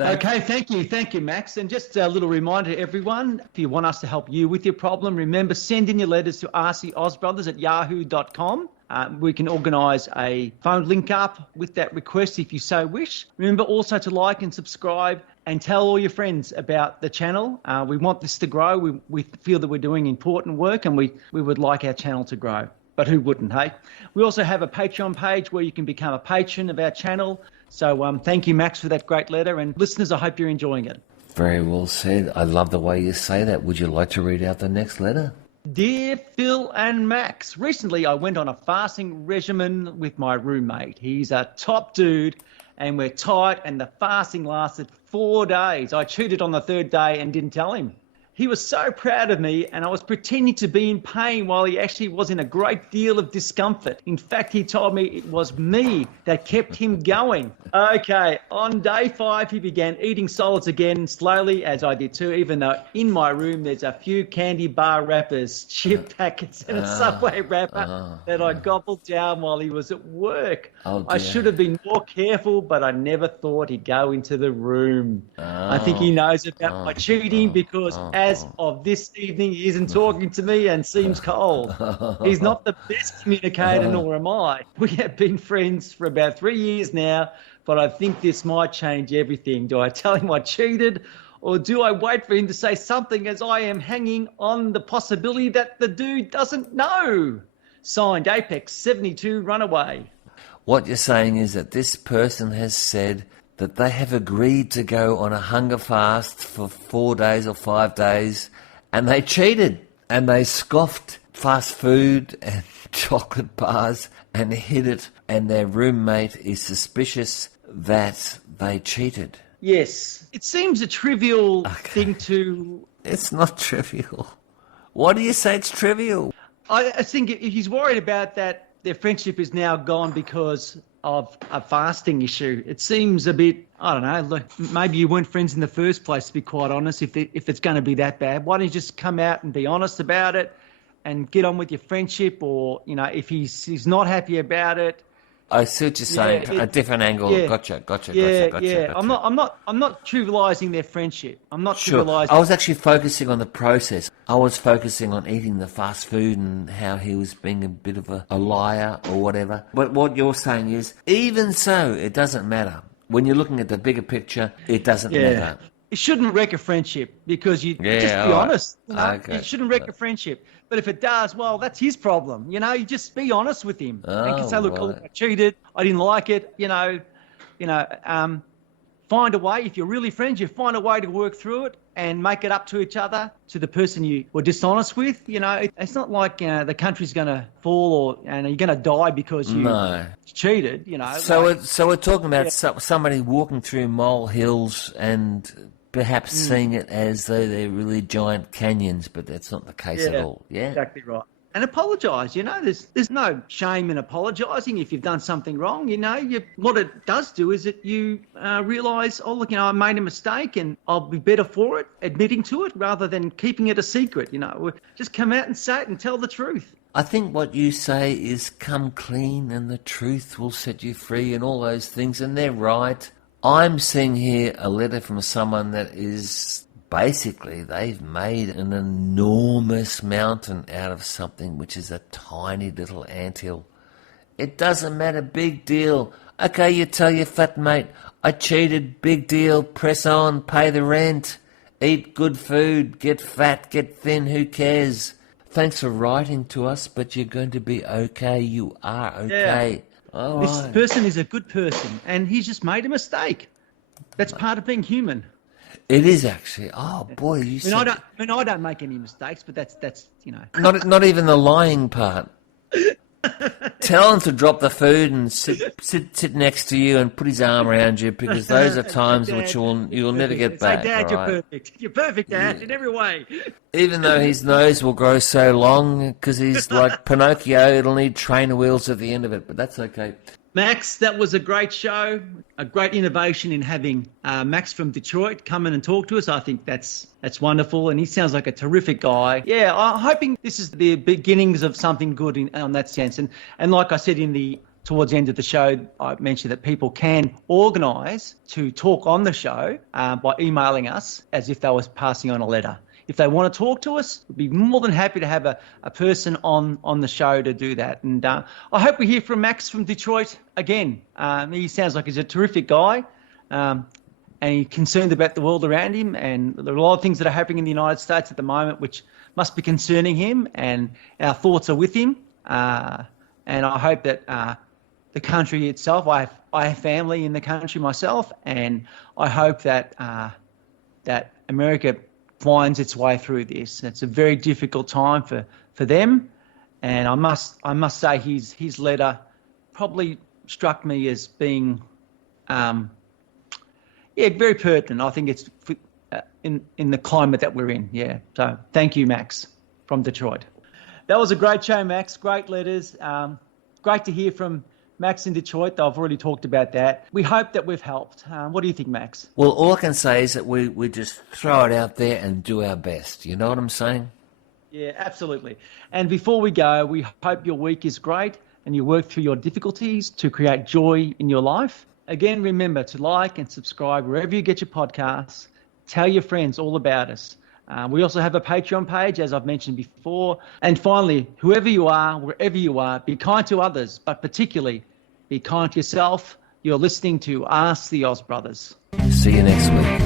Okay, thank you, Max. And just a little reminder to everyone, if you want us to help you with your problem, remember, send in your letters to rcozbrothers@yahoo.com. We can organise a phone link up with that request if you so wish. Remember also to like and subscribe and tell all your friends about the channel. We want this to grow. We feel that we're doing important work, and we would like our channel to grow. But who wouldn't, hey? We also have a Patreon page where you can become a patron of our channel. So thank you, Max, for that great letter. And listeners, I hope you're enjoying it. Very well said. I love the way you say that. Would you like to read out the next letter? Dear Phil and Max, recently I went on a fasting regimen with my roommate. He's a top dude and we're tight, and the fasting lasted 4 days. I cheated on the third day and didn't tell him. He was so proud of me, and I was pretending to be in pain while he actually was in a great deal of discomfort. In fact, he told me it was me that kept him going. Okay, on day 5, he began eating solids again slowly, as I did too, even though in my room there's a few candy bar wrappers, chip packets, and a Subway wrapper that I gobbled down while he was at work. I should have been more careful, but I never thought he'd go into the room. I think he knows about my cheating because as of this evening, he isn't talking to me and seems cold. He's not the best communicator, nor am I. We have been friends for about 3 years now, but I think this might change everything. Do I tell him I cheated, or do I wait for him to say something, as I am hanging on the possibility that the dude doesn't know? Signed, Apex 72 Runaway. What you're saying is that this person has said that they have agreed to go on a hunger fast for 4 days or 5 days, and they cheated, and they scoffed fast food and chocolate bars and hid it, and their roommate is suspicious that they cheated. Yes. It seems a trivial thing to... It's not trivial. Why do you say it's trivial? I think if he's worried about that, their friendship is now gone because of a fasting issue. It seems a bit, I don't know, like maybe you weren't friends in the first place, to be quite honest, if it's going to be that bad. Why don't you just come out and be honest about it and get on with your friendship? Or, you know, if he's not happy about it. I see what you're saying. A different angle. Yeah. Gotcha. I'm not trivialising their friendship. I'm not trivialising. I was actually focusing on the process. I was focusing on eating the fast food and how he was being a bit of a liar or whatever. But what you're saying is, even so, it doesn't matter. When you're looking at the bigger picture, it doesn't matter. It shouldn't wreck a friendship because you just be honest. You know? Okay. It shouldn't wreck a friendshend. But if it does, well, that's his problem. You know, you just be honest with him. And can say, look, I cheated. I didn't like it. Find a way. If you're really friends, you find a way to work through it and make it up to each other, to the person you were dishonest with. You know, it's not like the country's going to fall or you're going to die because you cheated. You know. So we're talking about somebody walking through molehills and perhaps seeing it as though they're really giant canyons, but that's not the case at all. Yeah, exactly right. And apologise. You know, there's no shame in apologising if you've done something wrong. You know, what it does do is that you realise, oh, look, you know, I made a mistake and I'll be better for it, admitting to it rather than keeping it a secret. You know, just come out and say it and tell the truth. I think what you say is come clean and the truth will set you free and all those things, and they're right. I'm seeing here a letter from someone that is basically they've made an enormous mountain out of something which is a tiny little anthill. It doesn't matter, big deal. Okay, you tell your fat mate, I cheated, big deal, press on, pay the rent, eat good food, get fat, get thin, who cares? Thanks for writing to us, but you're going to be okay, you are okay. Yeah. This person is a good person, and he's just made a mistake. That's part of being human. It is actually. Oh boy, I don't make any mistakes, but that's you know. Not even the lying part. Tell him to drop the food and sit next to you and put his arm around you, because those are times Dad, which you'll never get back. Say, Dad, right? you're perfect. You're perfect, Dad, in every way. Even though his nose will grow so long, because he's like Pinocchio, it'll need trainer wheels at the end of it, but that's okay. Max, that was a great show, a great innovation in having Max from Detroit come in and talk to us. I think that's wonderful, and he sounds like a terrific guy. Yeah, I'm hoping this is the beginnings of something good on that sense. And like I said in the towards the end of the show, I mentioned that people can organise to talk on the show by emailing us as if they was passing on a letter. If they want to talk to us, we'd be more than happy to have a person on the show to do that. And I hope we hear from Max from Detroit again. He sounds like he's a terrific guy, and he's concerned about the world around him. And there are a lot of things that are happening in the United States at the moment which must be concerning him, and our thoughts are with him. And I hope that the country itself, I have family in the country myself, and I hope that that America finds its way through this. It's a very difficult time for them, and I must say his letter probably struck me as being very pertinent. I think it's in the climate that we're in. Yeah. So thank you, Max from Detroit. That was a great show, Max. Great letters. Great to hear from Max in Detroit. I've already talked about that. We hope that we've helped. What do you think, Max? Well, all I can say is that we just throw it out there and do our best. You know what I'm saying? Yeah, absolutely. And before we go, we hope your week is great and you work through your difficulties to create joy in your life. Again, remember to like and subscribe wherever you get your podcasts. Tell your friends all about us. We also have a Patreon page, as I've mentioned before. And finally, whoever you are, wherever you are, be kind to others, but particularly be kind to yourself. You're listening to Ask the Oz Brothers. See you next week.